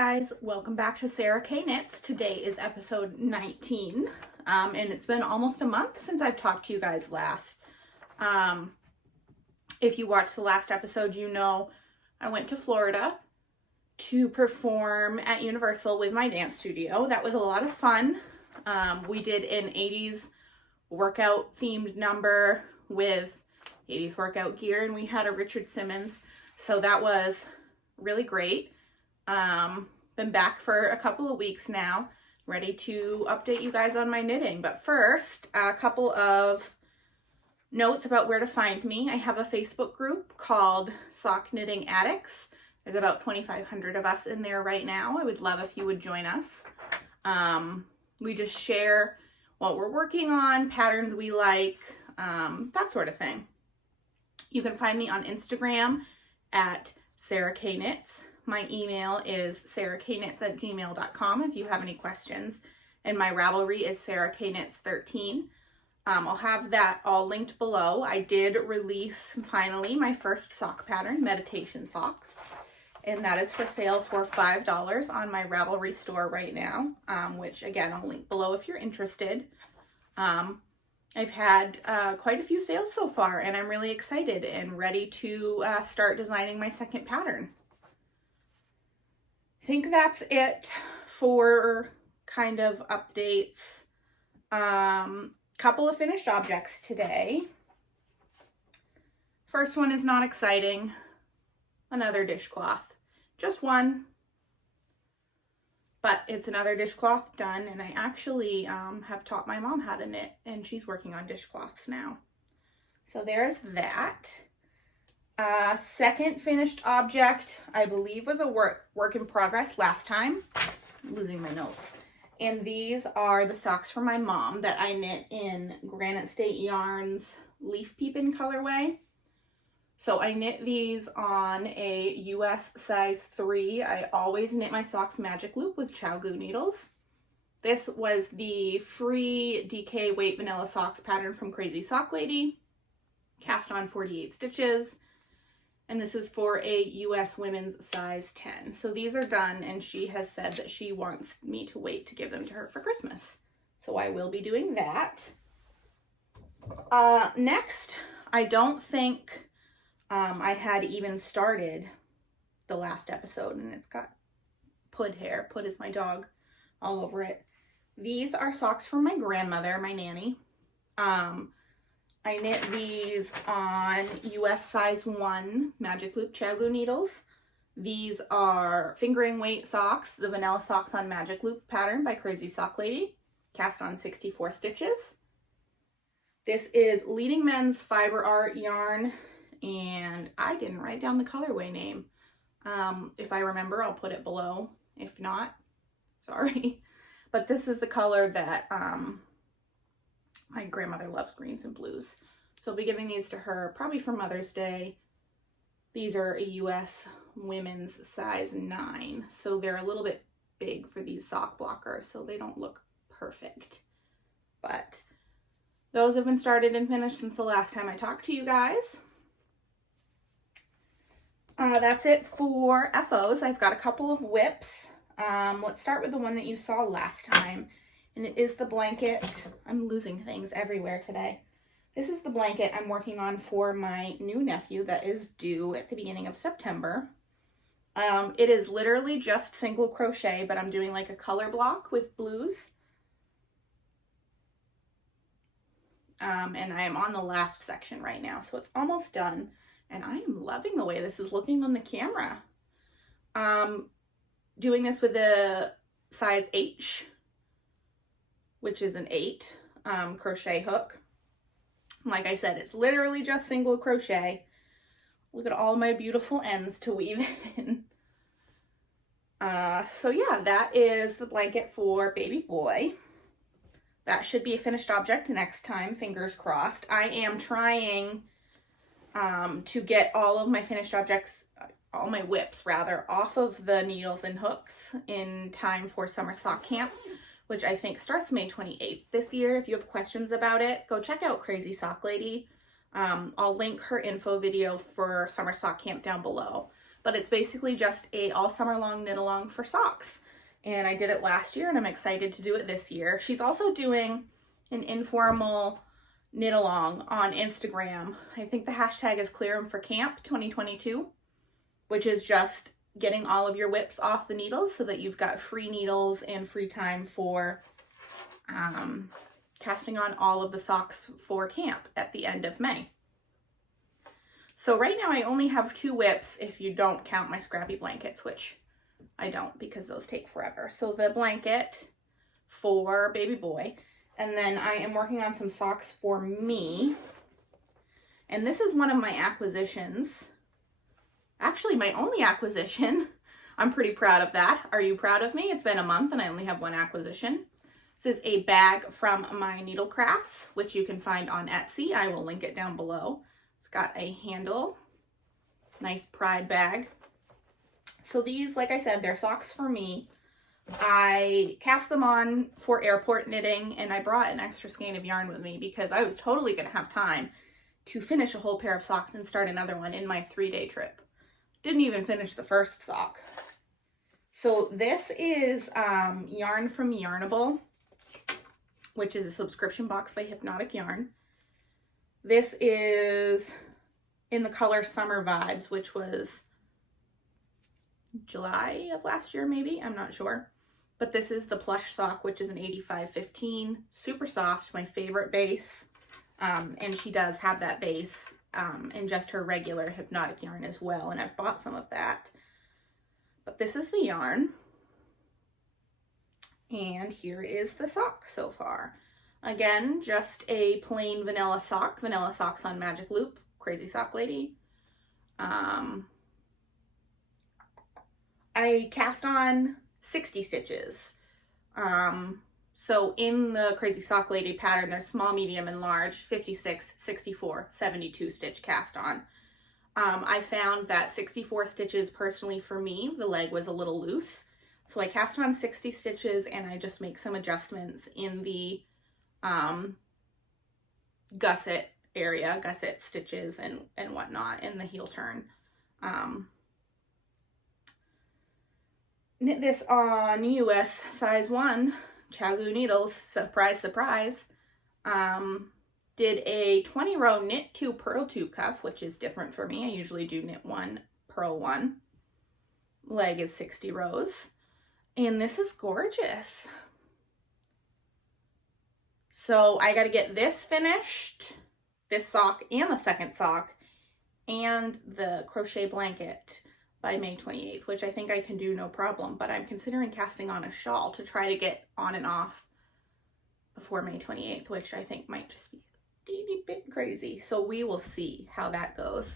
guys, welcome back to Sarah K Knits. Today is episode 19, and it's been almost a month since I've talked to you guys last. If you watched the last episode, you know I went to Florida to perform at Universal with my dance studio. That was a lot of fun. We did an 80s workout themed number with 80s workout gear, and we had a Richard Simmons, so that was really great. Been back for a couple of weeks now, ready to update you guys on my knitting. But first, a couple of notes about where to find me. I have a Facebook group called Sock Knitting Addicts. There's about 2,500 of us in there right now. I would love if you would join us. We just share what we're working on, patterns we like, that sort of thing. You can find me on Instagram at sarahknits. My email is sarahknits@gmail.com if you have any questions. And my Ravelry is sarahknits13. I'll have that all linked below. I did release finally my first sock pattern, meditation socks. And that is for sale for $5 on my Ravelry store right now, which again, I'll link below if you're interested. I've had quite a few sales so far, and I'm really excited and ready to start designing my second pattern. I think that's it for kind of updates. Couple of finished objects today. First one is not exciting. Another dishcloth. Just one. But it's another dishcloth done, and I actually have taught my mom how to knit, and she's working on dishcloths now. So there's that. Second finished object, I believe, was a work in progress last time. I'm losing my notes. And these are the socks for my mom that I knit in Granite State Yarns Leaf Peepin' colorway. So I knit these on a US size 3. I always knit my socks magic loop with Chow Goo needles. This was the free DK weight vanilla socks pattern from Crazy Sock Lady. Cast on 48 stitches. And this is for a US women's size 10. So these are done, and she has said that she wants me to wait to give them to her for Christmas. So I will be doing that. Next, I don't think I had even started the last episode, and it's got Pud hair. Pud is my dog all over it. These are socks from my grandmother, my nanny. I knit these on US size 1 magic loop Chow Goo needles. These are fingering weight socks, the vanilla socks on magic loop pattern by Crazy Sock Lady, cast on 64 stitches. This is Leading Men's Fiber Art yarn, and I didn't write down the colorway name. If I remember, I'll put it below. If not, sorry. But this is the color that my grandmother loves, greens and blues. So I'll be giving these to her probably for Mother's Day. These are a US women's size 9. So they're a little bit big for these sock blockers, so they don't look perfect. But those have been started and finished since the last time I talked to you guys. That's it for FOs. I've got a couple of whips. Let's start with the one that you saw last time. And it is the blanket. I'm losing things everywhere today. This is the blanket I'm working on for my new nephew that is due at the beginning of September. It is literally just single crochet, but I'm doing like a color block with blues. And I am on the last section right now, so it's almost done. And I am loving the way this is looking on the camera. Doing this with the size H, which is an 8 crochet hook. Like I said, it's literally just single crochet. Look at all my beautiful ends to weave in. So yeah, that is the blanket for baby boy. That should be a finished object next time, fingers crossed. I am trying to get all of my finished objects, all my whips rather, off of the needles and hooks in time for summer sock camp, which I think starts May 28th this year. If you have questions about it, go check out Crazy Sock Lady. I'll link her info video for summer sock camp down below. but it's basically just a all summer long knit along for socks. And I did it last year and I'm excited to do it this year. She's also doing an informal knit along on Instagram. I think the hashtag is Clear 'em for Camp 2022, which is just getting all of your whips off the needles so that you've got free needles and free time for casting on all of the socks for camp at the end of May. So right now I only have 2 whips if you don't count my scrappy blankets, which I don't because those take forever. So the blanket for baby boy, and then I am working on some socks for me. And this is one of my acquisitions. Actually, my only acquisition. I'm pretty proud of that. Are you proud of me? It's been a month and I only have 1 acquisition. This is a bag from my Needle Crafts, which you can find on Etsy. I will link it down below. It's got a handle, nice pride bag. So these, like I said, they're socks for me. I cast them on for airport knitting and I brought an extra skein of yarn with me because I was totally going to have time to finish a whole pair of socks and start another one in my 3-day trip. Didn't even finish the first sock. So this is yarn from Yarnable, which is a subscription box by Hypnotic Yarn. This is in the color Summer Vibes, which was July of last year, maybe. I'm not sure. But this is the plush sock, which is an 85-15. Super soft, my favorite base. And she does have that base in just her regular Hypnotic yarn as well. And I've bought some of that. But this is the yarn. And here is the sock so far. Again, just a plain vanilla sock. Vanilla socks on Magic Loop. Crazy Sock Lady. I cast on 60 stitches. So in the Crazy Sock Lady pattern, there's small, medium, and large, 56, 64, 72 stitch cast on. I found that 64 stitches personally for me, the leg was a little loose. So I cast on 60 stitches and I just make some adjustments in the gusset area, gusset stitches and whatnot in the heel turn. Knit this on US size 1 Chagu needles, surprise, surprise. Did a 20 row knit 2 purl 2 cuff, which is different for me. I usually do knit 1, purl 1. Leg is 60 rows. And this is gorgeous. So I got to get this finished, this sock and the second sock, and the crochet blanket by May 28th, which I think I can do no problem, but I'm considering casting on a shawl to try to get on and off before May 28th, which I think might just be a teeny bit crazy. So we will see how that goes.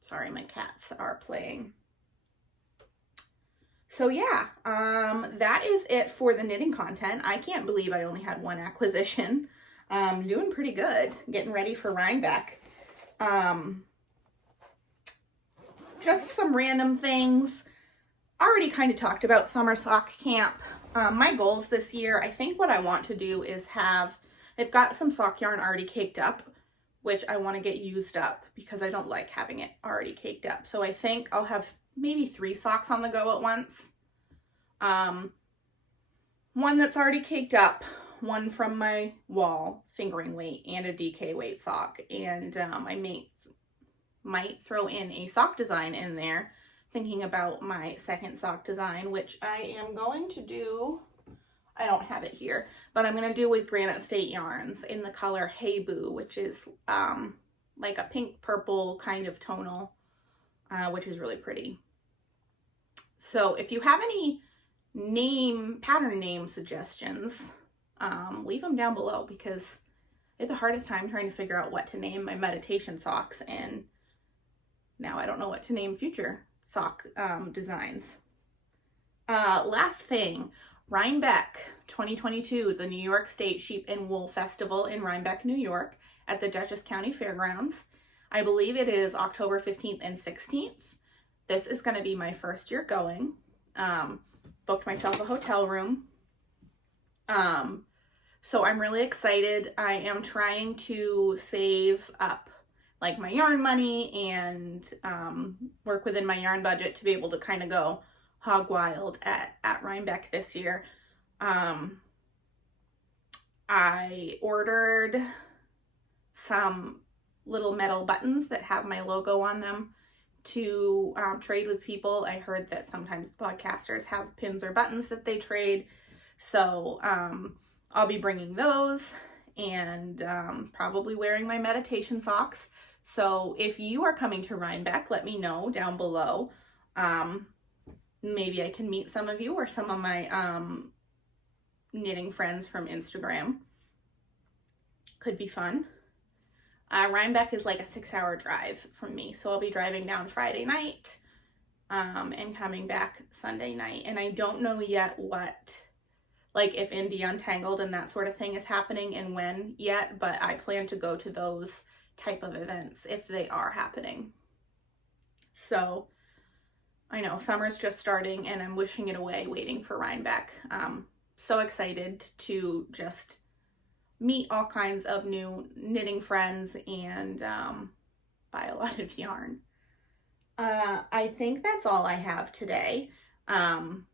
Sorry, my cats are playing. So yeah, that is it for the knitting content. I can't believe I only had 1 acquisition. Doing pretty good, getting ready for Rhinebeck. Just some random things. Already kind of talked about summer sock camp. My goals this year, I think what I want to do is I've got some sock yarn already caked up, which I want to get used up because I don't like having it already caked up. So I think I'll have maybe 3 socks on the go at once. One that's already caked up, one from my wall fingering weight, and a DK weight sock. And I might throw in a sock design in there, thinking about my second sock design, which I am going to do. I don't have it here, but I'm going to do with Granite State yarns in the color Hey Boo, which is like a pink purple kind of tonal, which is really pretty. So if you have any pattern name suggestions, leave them down below because I had the hardest time trying to figure out what to name my meditation socks, and now I don't know what to name future sock designs. Last thing, Rhinebeck 2022, the New York State Sheep and Wool Festival in Rhinebeck, New York at the Dutchess County Fairgrounds. I believe it is October 15th and 16th. This is going to be my first year going. Booked myself a hotel room. So I'm really excited. I am trying to save up like my yarn money and work within my yarn budget to be able to kind of go hog wild at Rhinebeck this year. I ordered some little metal buttons that have my logo on them to trade with people. I heard that sometimes podcasters have pins or buttons that they trade. So I'll be bringing those and probably wearing my meditation socks. So if you are coming to Rhinebeck, let me know down below. Maybe I can meet some of you or some of my knitting friends from Instagram. Could be fun. Rhinebeck is like a 6-hour drive from me, so I'll be driving down Friday night and coming back Sunday night. And I don't know yet what, like if Indie Untangled and that sort of thing is happening and when yet, but I plan to go to those type of events if they are happening. So I know summer's just starting and I'm wishing it away, waiting for Rhinebeck. So excited to just meet all kinds of new knitting friends and buy a lot of yarn. I think that's all I have today. Thank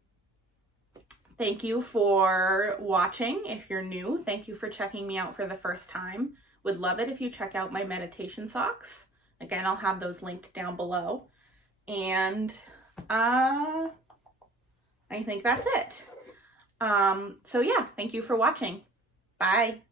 you for watching. If you're new, thank you for checking me out for the first time. Would love it if you check out my meditation socks. Again, I'll have those linked down below. And I think that's it. So yeah, thank you for watching. Bye.